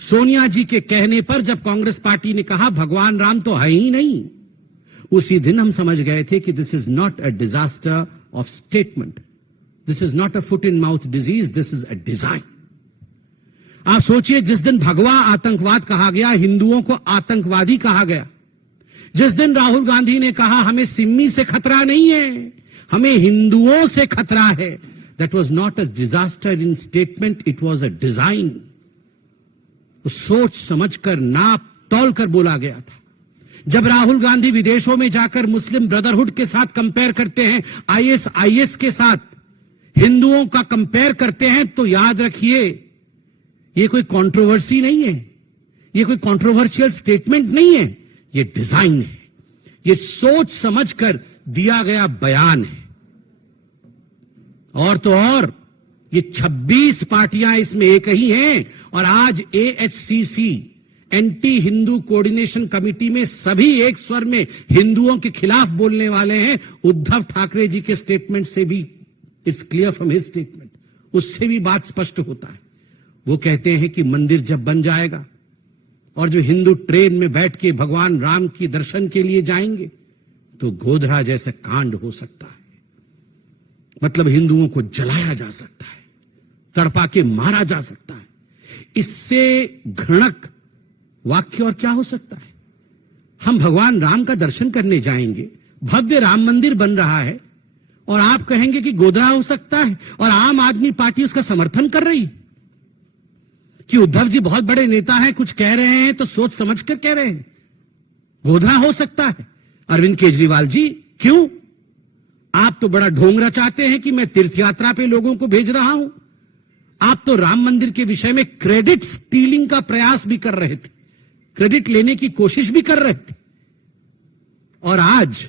सोनिया जी के कहने पर जब कांग्रेस पार्टी ने कहा भगवान राम तो है ही नहीं, उसी दिन हम समझ गए थे कि this is not a disaster of statement, this is not a foot in mouth disease, this is a design. आप सोचिए, जिस दिन भगवा आतंकवाद कहा गया, हिंदुओं को आतंकवादी कहा गया, जिस दिन राहुल गांधी ने कहा हमें सिम्मी से खतरा नहीं है, हमें हिंदुओं से खतरा है, that was not a disaster in statement, it was a design. सोच समझकर, नाप तौल कर बोला गया था। जब राहुल गांधी विदेशों में जाकर मुस्लिम ब्रदरहुड के साथ कंपेयर करते हैं, आईएसआईएस के साथ हिंदुओं का कंपेयर करते हैं, तो याद रखिए ये कोई कंट्रोवर्सी नहीं है, ये कोई कंट्रोवर्शियल स्टेटमेंट नहीं है, ये डिजाइन है, ये सोच समझकर दिया गया बयान है। और तो और ये 26 पार्टियां इसमें एक ही हैं, और आज एएचसीसी एंटी हिंदू कोऑर्डिनेशन कमेटी में सभी एक स्वर में हिंदुओं के खिलाफ बोलने वाले हैं। उद्धव ठाकरे जी के स्टेटमेंट से भी it's clear from his statement, उससे भी बात स्पष्ट होता है। वो कहते हैं कि मंदिर जब बन जाएगा और जो हिंदू ट्रेन में बैठ के भगवान राम के दर्शन के लिए जाएंगे तो गोधरा जैसा कांड हो सकता है, मतलब हिंदुओं को जलाया जा सकता है, तड़पा के मारा जा सकता है। इससे घृणक वाक्य और क्या हो सकता है? हम भगवान राम का दर्शन करने जाएंगे, भव्य राम मंदिर बन रहा है, और आप कहेंगे कि गोधरा हो सकता है, और आम आदमी पार्टी उसका समर्थन कर रही कि उद्धव जी बहुत बड़े नेता हैं, कुछ कह रहे हैं तो सोच समझ कर कह रहे हैं, गोधरा हो सकता है। अरविंद केजरीवाल जी, क्यों? आप तो बड़ा ढोंग रचाते हैं कि मैं तीर्थ यात्रा पे लोगों को भेज रहा हूं। आप तो राम मंदिर के विषय में क्रेडिट स्टीलिंग का प्रयास भी कर रहे थे, क्रेडिट लेने की कोशिश भी कर रहे थे, और आज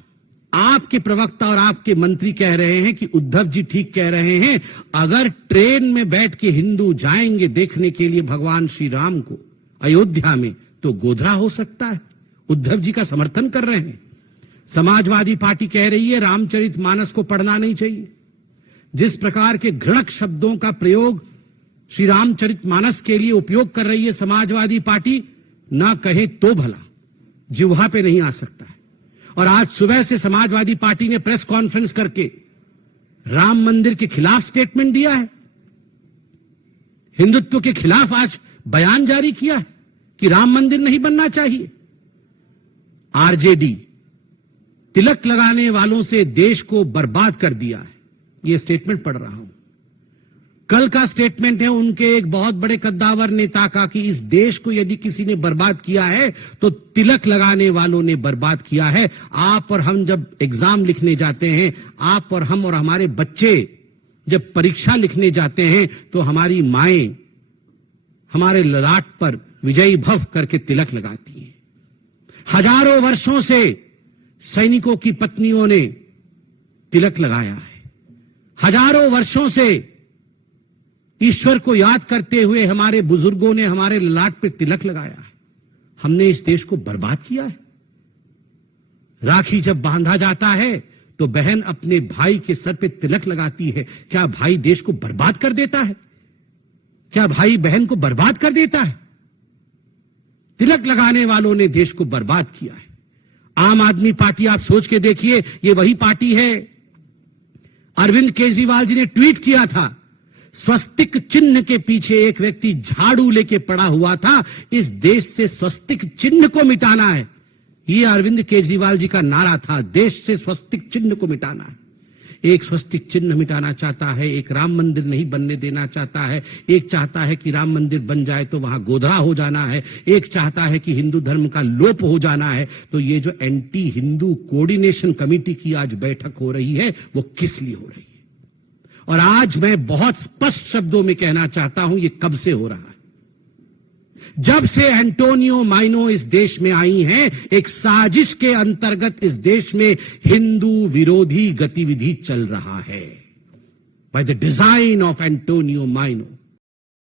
आपके प्रवक्ता और आपके मंत्री कह रहे हैं कि उद्धव जी ठीक कह रहे हैं, अगर ट्रेन में बैठ के हिंदू जाएंगे देखने के लिए भगवान श्री राम को अयोध्या में तो गोधरा हो सकता है। उद्धव जी का समर्थन कर रहे हैं। समाजवादी पार्टी कह रही है रामचरितमानस को पढ़ना नहीं चाहिए। जिस प्रकार के घृणक शब्दों का प्रयोग श्री रामचरितमानस के लिए उपयोग कर रही है समाजवादी पार्टी, ना कहे तो भला, जिह्वा पे नहीं आ सकता है। और आज सुबह से समाजवादी पार्टी ने प्रेस कॉन्फ्रेंस करके राम मंदिर के खिलाफ स्टेटमेंट दिया है, हिंदुत्व के खिलाफ आज बयान जारी किया है कि राम मंदिर नहीं बनना चाहिए। आरजेडी तिलक लगाने वालों से देश को बर्बाद कर दिया है, यह स्टेटमेंट पढ़ रहा हूं। कल का स्टेटमेंट है उनके एक बहुत बड़े कद्दावर नेता का कि इस देश को यदि किसी ने बर्बाद किया है तो तिलक लगाने वालों ने बर्बाद किया है। आप और हम जब एग्जाम लिखने जाते हैं, आप और हम और हमारे बच्चे जब परीक्षा लिखने जाते हैं, तो हमारी माएं हमारे ललाट पर विजयी भव करके तिलक लगाती हैं। हजारों वर्षों से सैनिकों की पत्नियों ने तिलक लगाया है। हजारों वर्षों से ईश्वर को याद करते हुए हमारे बुजुर्गों ने हमारे ललाट पर तिलक लगाया है। हमने इस देश को बर्बाद किया है। राखी जब बांधा जाता है तो बहन अपने भाई के सर पे तिलक लगाती है। क्या भाई देश को बर्बाद कर देता है? क्या भाई बहन को बर्बाद कर देता है? तिलक लगाने वालों ने देश को बर्बाद किया है। आम आदमी पार्टी, आप सोच के देखिए, ये वही पार्टी है। अरविंद केजरीवाल जी ने ट्वीट किया था, स्वस्तिक चिन्ह के पीछे एक व्यक्ति झाड़ू लेके पड़ा हुआ था, इस देश से स्वस्तिक चिन्ह को मिटाना है। यह अरविंद केजरीवाल जी का नारा था, देश से स्वस्तिक चिन्ह को मिटाना है। एक स्वस्तिक चिन्ह मिटाना चाहता है, एक राम मंदिर नहीं बनने देना चाहता है, एक चाहता है कि राम मंदिर बन जाए तो वहां गोधरा हो जाना है, एक चाहता है कि हिंदू धर्म का लोप हो जाना है। तो ये जो एंटी हिंदू कोऑर्डिनेशन कमेटी की आज बैठक हो रही है, वो किस लिए हो रही है? और आज मैं बहुत स्पष्ट शब्दों में कहना चाहता हूं, ये कब से हो रहा है? जब से एंटोनियो माइनो इस देश में आई हैं, एक साजिश के अंतर्गत इस देश में हिंदू विरोधी गतिविधि चल रहा है, by the design of Antonio माइनो।